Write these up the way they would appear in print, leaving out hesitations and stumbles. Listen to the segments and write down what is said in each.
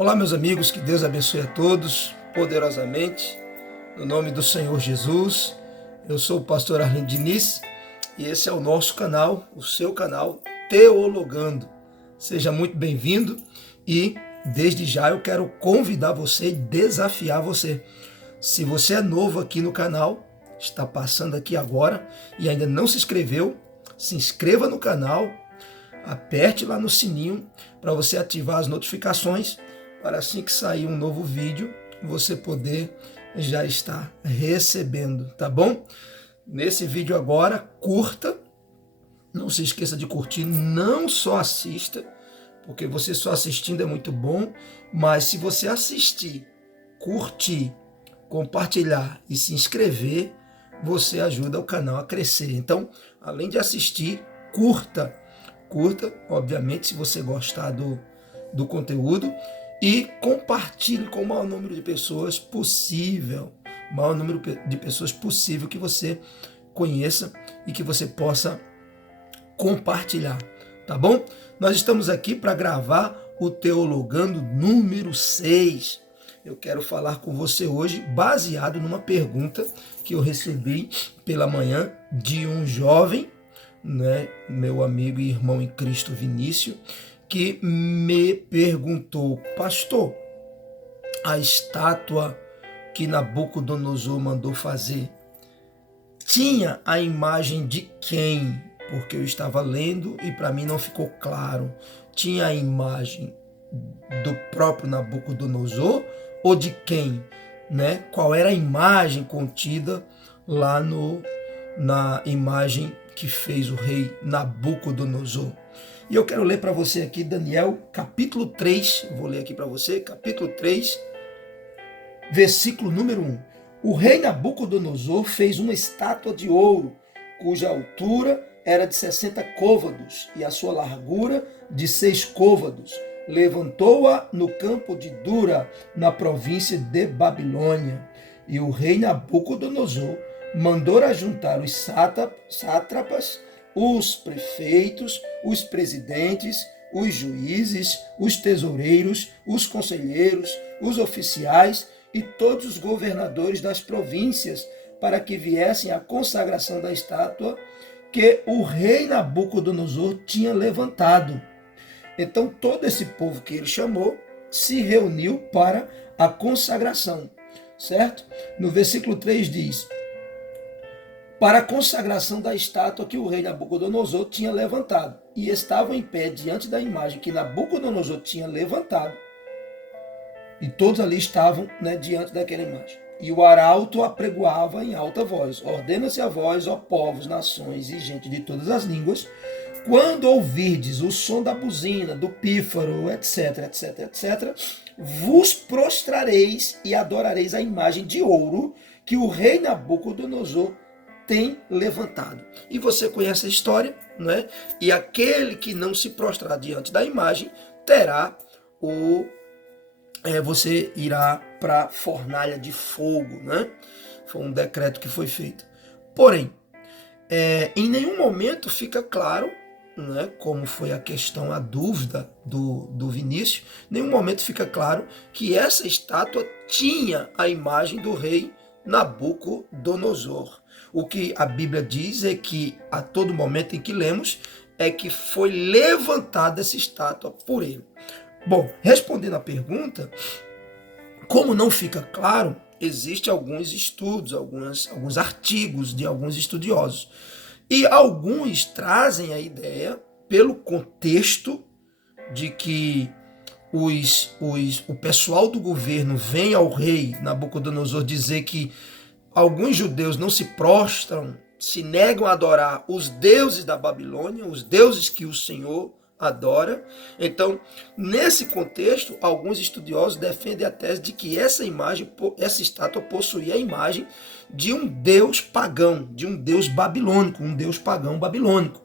Olá, meus amigos, que Deus abençoe a todos poderosamente, no nome do Senhor Jesus. Eu sou o pastor Arlindo Diniz e esse é o nosso canal, o seu canal Teologando. Seja muito bem-vindo e desde já eu quero convidar você e desafiar você. Se você é novo aqui no canal, está passando aqui agora e ainda não se inscreveu, se inscreva no canal, aperte lá no sininho para você ativar as notificações, para assim que sair um novo vídeo, você poder já estar recebendo, tá bom? Nesse vídeo agora, curta, não se esqueça de curtir, não só assista, porque você só assistindo é muito bom, mas se você assistir, curtir, compartilhar e se inscrever, você ajuda o canal a crescer. Então, além de assistir, curta, obviamente, se você gostar do conteúdo, e compartilhe com o maior número de pessoas possível, o maior número de pessoas possível que você conheça e que você possa compartilhar, tá bom? Nós estamos aqui para gravar o Teologando número 6. Eu quero falar com você hoje baseado numa pergunta que eu recebi pela manhã de um jovem, né, meu amigo e irmão em Cristo Vinícius, que me perguntou: pastor, a estátua que Nabucodonosor mandou fazer tinha a imagem de quem? Porque eu estava lendo e para mim não ficou claro. Tinha a imagem do próprio Nabucodonosor ou de quem? Né? Qual era a imagem contida lá na imagem que fez o rei Nabucodonosor? E eu quero ler para você aqui Daniel capítulo 3, vou ler aqui para você, capítulo 3, versículo número 1. O rei Nabucodonosor fez uma estátua de ouro, cuja altura era de 60 côvados e a sua largura de 6 côvados. Levantou-a no campo de Dura, na província de Babilônia. E o rei Nabucodonosor mandou ajuntar os sátrapas, os prefeitos, os presidentes, os juízes, os tesoureiros, os conselheiros, os oficiais e todos os governadores das províncias para que viessem à consagração da estátua que o rei Nabucodonosor tinha levantado. Então todo esse povo que ele chamou se reuniu para a consagração, certo? No versículo 3 diz: para a consagração da estátua que o rei Nabucodonosor tinha levantado, e estavam em pé diante da imagem que Nabucodonosor tinha levantado, e todos ali estavam, né, diante daquela imagem. E o arauto apregoava em alta voz: ordena-se a vós, ó povos, nações e gente de todas as línguas, quando ouvirdes o som da buzina, do pífaro, etc, etc, etc, vos prostrareis e adorareis a imagem de ouro que o rei Nabucodonosor tem levantado. E você conhece a história, né? E aquele que não se prostrar diante da imagem terá você irá para a fornalha de fogo, né? Foi um decreto que foi feito. Porém, em nenhum momento fica claro, né, como foi a questão, a dúvida do Vinícius, em nenhum momento fica claro que essa estátua tinha a imagem do rei Nabucodonosor. O que a Bíblia diz é que a todo momento em que lemos é que foi levantada essa estátua por ele. Bom, respondendo à pergunta, como não fica claro, existem alguns estudos, alguns artigos de alguns estudiosos. E alguns trazem a ideia, pelo contexto, de que o pessoal do governo vem ao rei Nabucodonosor dizer que alguns judeus não se prostram, se negam a adorar os deuses da Babilônia, os deuses que o Senhor adora. Então, nesse contexto, alguns estudiosos defendem a tese de que essa estátua possuía a imagem de um deus pagão, de um deus babilônico, um deus pagão babilônico.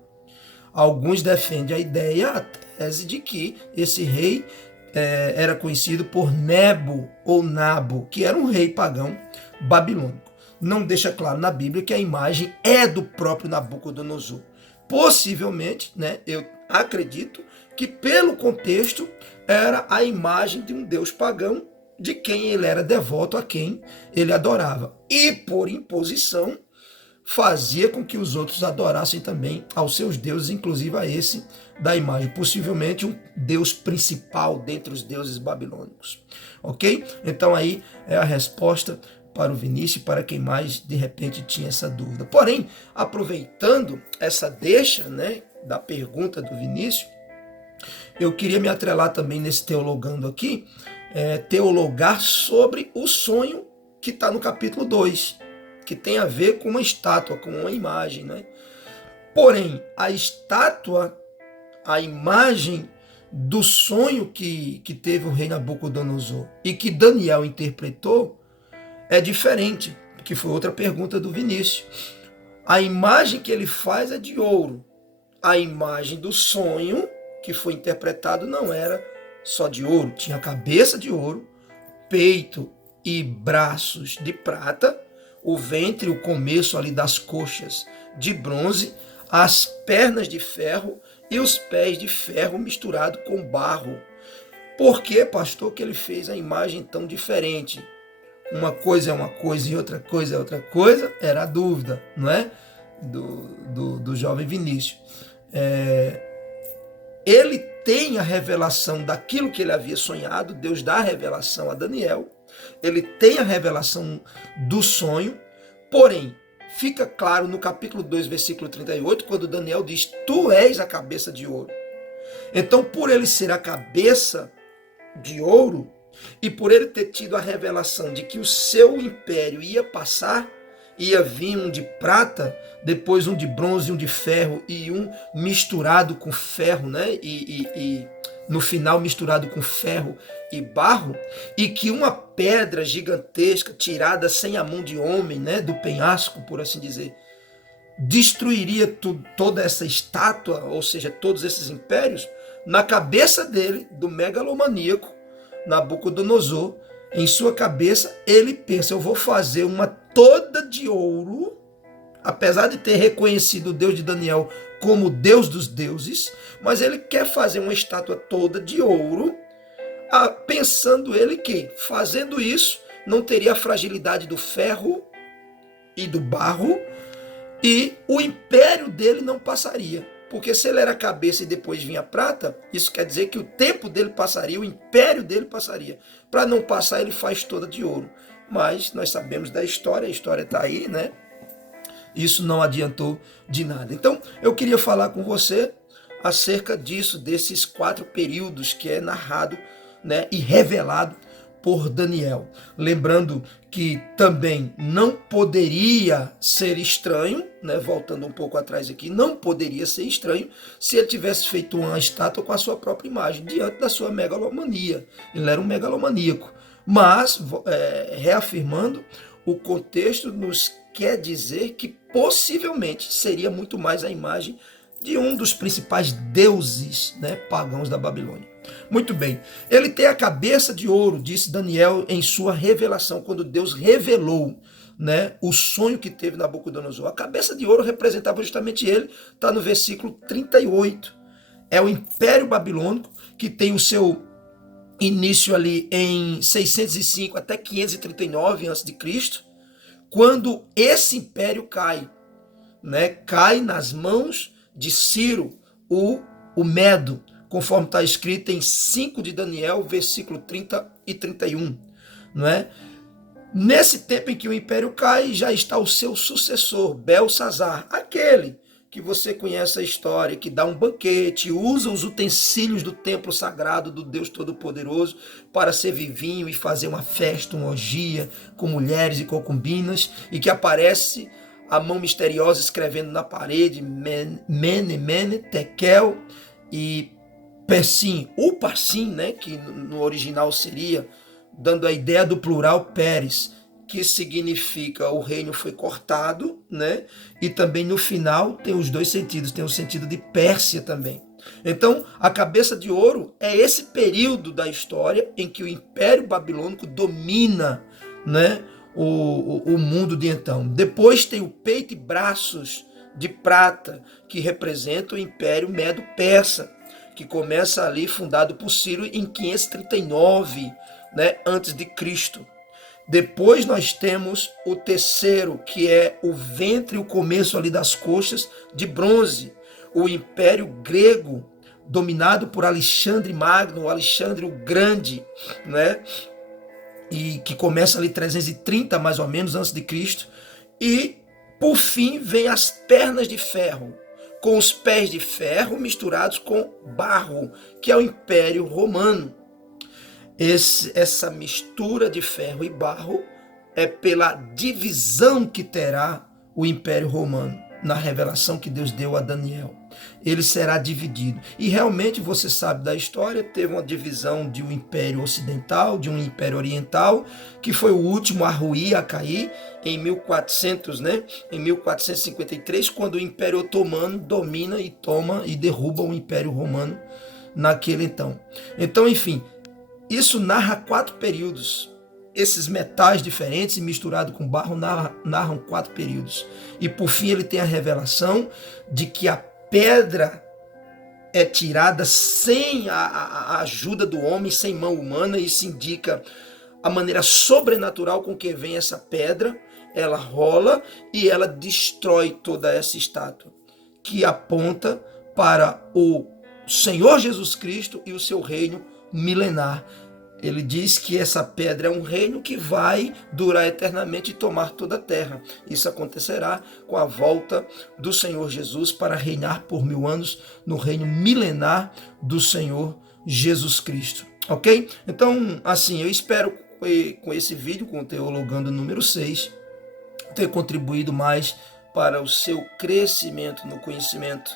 Alguns defendem a ideia, a tese de que esse rei era conhecido por Nebo ou Nabo, que era um rei pagão babilônico. Não deixa claro na Bíblia que a imagem é do próprio Nabucodonosor. Possivelmente, né, eu acredito que pelo contexto era a imagem de um deus pagão, de quem ele era devoto, a quem ele adorava. E, por imposição, fazia com que os outros adorassem também aos seus deuses, inclusive a esse da imagem, possivelmente um deus principal dentre os deuses babilônicos. Ok? Então aí é a resposta para o Vinícius, para quem mais de repente tinha essa dúvida. Porém, aproveitando essa deixa, né, da pergunta do Vinícius, eu queria me atrelar também nesse teologando aqui, teologar sobre o sonho que está no capítulo 2, que tem a ver com uma estátua, com uma imagem, né? Porém, a estátua, a imagem do sonho que teve o rei Nabucodonosor e que Daniel interpretou é diferente, que foi outra pergunta do Vinícius. A imagem que ele faz é de ouro. A imagem do sonho que foi interpretado não era só de ouro, tinha cabeça de ouro, peito e braços de prata, o ventre, o começo ali das coxas de bronze, as pernas de ferro e os pés de ferro misturado com barro. Por que, pastor, que ele fez a imagem tão diferente? Uma coisa é uma coisa e outra coisa é outra coisa, era a dúvida, não é? Do jovem Vinícius. Ele tem a revelação daquilo que ele havia sonhado, Deus dá a revelação a Daniel, ele tem a revelação do sonho, porém, fica claro no capítulo 2, versículo 38, quando Daniel diz, tu és a cabeça de ouro. Então, por ele ser a cabeça de ouro, e por ele ter tido a revelação de que o seu império ia passar, ia vir um de prata, depois um de bronze, um de ferro e um misturado com ferro, né? E no final misturado com ferro e barro, e que uma pedra gigantesca tirada sem a mão de homem, né? Do penhasco, por assim dizer, destruiria toda essa estátua, ou seja, todos esses impérios. Na cabeça dele, do megalomaníaco Nabucodonosor, em sua cabeça, ele pensa, eu vou fazer uma toda de ouro, apesar de ter reconhecido o Deus de Daniel como Deus dos deuses, mas ele quer fazer uma estátua toda de ouro, pensando ele que, fazendo isso, não teria a fragilidade do ferro e do barro, e o império dele não passaria. Porque se ele era cabeça e depois vinha prata, isso quer dizer que o tempo dele passaria, o império dele passaria. Para não passar, ele faz toda de ouro. Mas nós sabemos da história, a história está aí, né? Isso não adiantou de nada. Então, eu queria falar com você acerca disso, desses 4 períodos que é narrado, né, e revelado por Daniel. Lembrando que também não poderia ser estranho, né, voltando um pouco atrás aqui, não poderia ser estranho se ele tivesse feito uma estátua com a sua própria imagem, diante da sua megalomania. Ele era um megalomaníaco. Mas, reafirmando, o contexto nos quer dizer que possivelmente seria muito mais a imagem de um dos principais deuses, né, pagãos da Babilônia. Muito bem, ele tem a cabeça de ouro, disse Daniel em sua revelação, quando Deus revelou, né, o sonho que teve Nabucodonosor. A cabeça de ouro representava justamente ele, está no versículo 38. É o Império Babilônico, que tem o seu início ali em 605 até 539 a.C., quando esse império cai, né, cai nas mãos de Ciro, o Medo, conforme está escrito em 5 de Daniel, versículo 30 e 31. Não é? Nesse tempo em que o império cai, já está o seu sucessor, Belsazar, aquele que você conhece a história, que dá um banquete, usa os utensílios do templo sagrado do Deus Todo-Poderoso para servir vinho e fazer uma festa, uma orgia com mulheres e concubinas, e que aparece a mão misteriosa escrevendo na parede, Mene, Mene, Tekel e Persim, ou Parsim, né, que no original seria, dando a ideia do plural Pérez, que significa o reino foi cortado, né? E também no final tem os dois sentidos, tem o sentido de Pérsia também. Então, a cabeça de ouro é esse período da história em que o Império Babilônico domina, né, o mundo de então. Depois tem o peito e braços de prata, que representa o Império Medo-Persa, que começa ali fundado por Ciro em 539, né, antes de Cristo. Depois nós temos o terceiro, que é o ventre e o começo ali das coxas de bronze, o Império Grego, dominado por Alexandre Magno, Alexandre o Grande, né? E que começa ali 330 mais ou menos antes de Cristo. E por fim vem as pernas de ferro, com os pés de ferro misturados com barro, que é o Império Romano. Essa mistura de ferro e barro é pela divisão que terá o Império Romano, na revelação que Deus deu a Daniel. Ele será dividido. E realmente você sabe da história, teve uma divisão de um Império Ocidental, de um Império Oriental, que foi o último a ruir, a cair, em 1400, né? Em 1453, quando o Império Otomano domina e toma e derruba o Império Romano naquele então. Então, enfim, isso narra 4 períodos. Esses metais diferentes e misturado com barro narram 4 períodos. E por fim ele tem a revelação de que a pedra é tirada sem a ajuda do homem, sem mão humana. Isso indica a maneira sobrenatural com que vem essa pedra. Ela rola e ela destrói toda essa estátua, que aponta para o Senhor Jesus Cristo e o seu reino milenar. Ele diz que essa pedra é um reino que vai durar eternamente e tomar toda a terra. Isso acontecerá com a volta do Senhor Jesus para reinar por 1000 anos no reino milenar do Senhor Jesus Cristo. Ok? Então, assim, eu espero com esse vídeo, com o Teologando número 6, ter contribuído mais para o seu crescimento no conhecimento.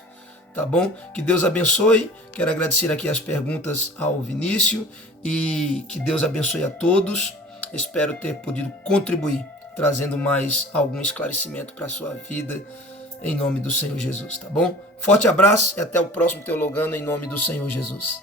Tá bom? Que Deus abençoe. Quero agradecer aqui as perguntas ao Vinícius e que Deus abençoe a todos. Espero ter podido contribuir, trazendo mais algum esclarecimento para a sua vida, em nome do Senhor Jesus, tá bom? Forte abraço e até o próximo Teologando em nome do Senhor Jesus.